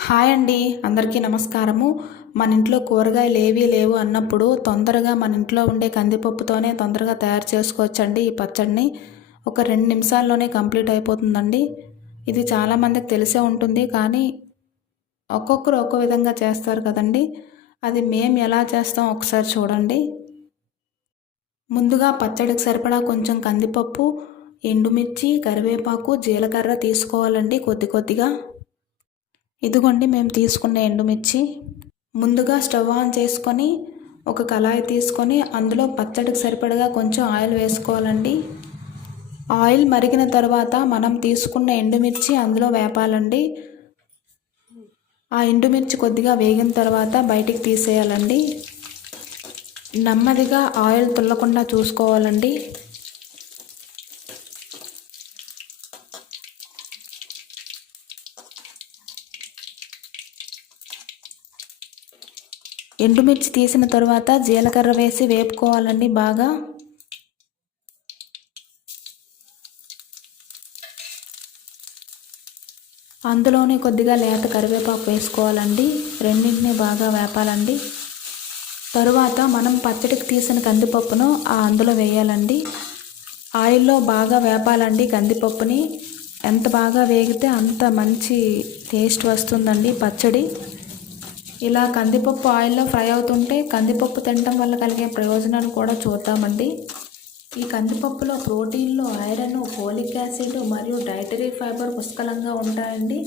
Hi అండి. అందరికీ నమస్కారము. మన ఇంట్లో కూరగాయలు ఏవీ లేవు అన్నప్పుడు తొందరగా మన ఇంట్లో ఉండే కందిపప్పుతోనే తొందరగా తయారు చేసుకోవచ్చండి ఈ పచ్చడిని. ఒక 2 నిమిషాల్లోనే కంప్లీట్ అయిపోతుందండి. ఇది చాలామందికి తెలిసే ఉంటుంది. కానీ ఒక్కొక్కరు ఒక్కో విధంగా చేస్తారు కదండీ! అది మేము ఎలా చేస్తామో ఒకసారి చూడండి. ముందుగా పచ్చడికి సరిపడా కొంచెం కందిపప్పు, ఎండుమిర్చి, కరివేపాకు, జీలకర్ర తీసుకోవాలండి కొద్ది కొద్దిగా. ఇదిగోండి మేము తీసుకున్న ఎండుమిర్చి. ముందుగా స్టవ్ ఆన్ చేసుకొని ఒక కళాయి తీసుకొని అందులో పచ్చడికి సరిపడగా కొంచెం ఆయిల్ వేసుకోవాలండి. ఆయిల్ మరిగిన తర్వాత మనం తీసుకున్న ఎండుమిర్చి అందులో వేపాలండి. ఆ ఎండుమిర్చి కొద్దిగా వేగిన తర్వాత బయటికి తీసేయాలండి. నెమ్మదిగా ఆయిల్ తుల్లకుండా చూసుకోవాలండి. ఎండుమిర్చి తీసిన తర్వాత జీలకర్ర వేసి వేపుకోవాలండి బాగా. అందులోనే కొద్దిగా లేత కరివేపాకు వేసుకోవాలండి. రెండింటిని బాగా వేపాలండి. తరువాత మనం పచ్చడికి తీసిన కందిపప్పును అందులో వేయాలండి. ఆయిల్లో బాగా వేపాలండి కందిపప్పుని. ఎంత బాగా వేగితే అంత మంచి టేస్ట్ వస్తుందండి పచ్చడి. ఇలా కందిపప్పు ఆయిల్లో ఫ్రై అవుతుంటే కందిపప్పు తినడం వల్ల కలిగే ప్రయోజనాలు కూడా చూద్దామండి. ఈ కందిపప్పులో ప్రోటీన్లు, ఐరన్, ఫోలిక్ యాసిడ్ మరియు డైటరీ ఫైబర్ పుష్కలంగా ఉంటాయండి.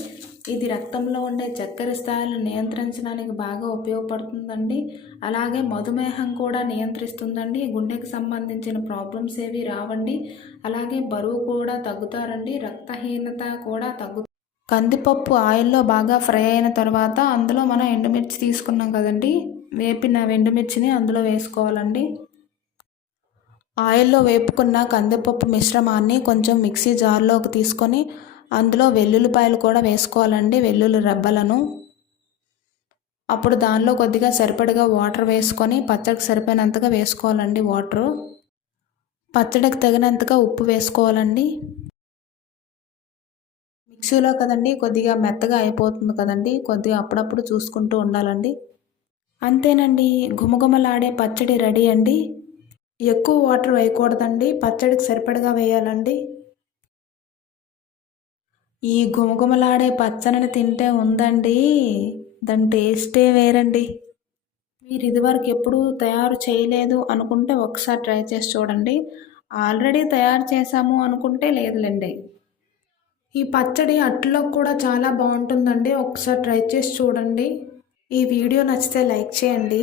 ఇది రక్తంలో ఉండే చక్కెర స్థాయిలను నియంత్రించడానికి బాగా ఉపయోగపడుతుందండి. అలాగే మధుమేహం కూడా నియంత్రిస్తుందండి. గుండెకి సంబంధించిన ప్రాబ్లమ్స్ ఏవి రావండి. అలాగే బరువు కూడా తగ్గుతారండి. రక్తహీనత కూడా తగ్గుతుంది. కందిపప్పు ఆయిల్లో బాగా ఫ్రై అయిన తర్వాత అందులో మనం ఎండుమిర్చి తీసుకున్నాం కదండి, వేపిన ఎండుమిర్చిని అందులో వేసుకోవాలండి. ఆయిల్లో వేపుకున్న కందిపప్పు మిశ్రమాన్ని కొంచెం మిక్సీ జార్లోకి తీసుకొని అందులో వెల్లుల్లిపాయలు కూడా వేసుకోవాలండి, వెల్లుల్లి రెబ్బలను. అప్పుడు దానిలో కొద్దిగా సరిపడగా వాటర్ వేసుకొని పచ్చడికి సరిపోయినంతగా వేసుకోవాలండి వాటరు. పచ్చడికి తగినంతగా ఉప్పు వేసుకోవాలండి. మిక్సీలో కదండి కొద్దిగా మెత్తగా అయిపోతుంది కదండి, కొద్దిగా అప్పుడప్పుడు చూసుకుంటూ ఉండాలండి. అంతేనండి, గుమగుమలాడే పచ్చడి రెడీ అండి. ఎక్కువ వాటర్ వేయకూడదండి, పచ్చడికి సరిపడగా వేయాలండి. ఈ గుమగుమలాడే పచ్చడిని తింటే ఉందండి, దాని టేస్టే వేరండి. మీరు ఇదివరకు ఎప్పుడూ తయారు చేయలేదు అనుకుంటే ఒకసారి ట్రై చేసి చూడండి. ఆల్రెడీ తయారు చేశాము అనుకుంటే లేదులేండి. ఈ పచ్చడి అట్లలో కూడా చాలా బాగుంటుందండి. ఒకసారి ట్రై చేసి చూడండి. ఈ వీడియో నచ్చితే లైక్ చేయండి.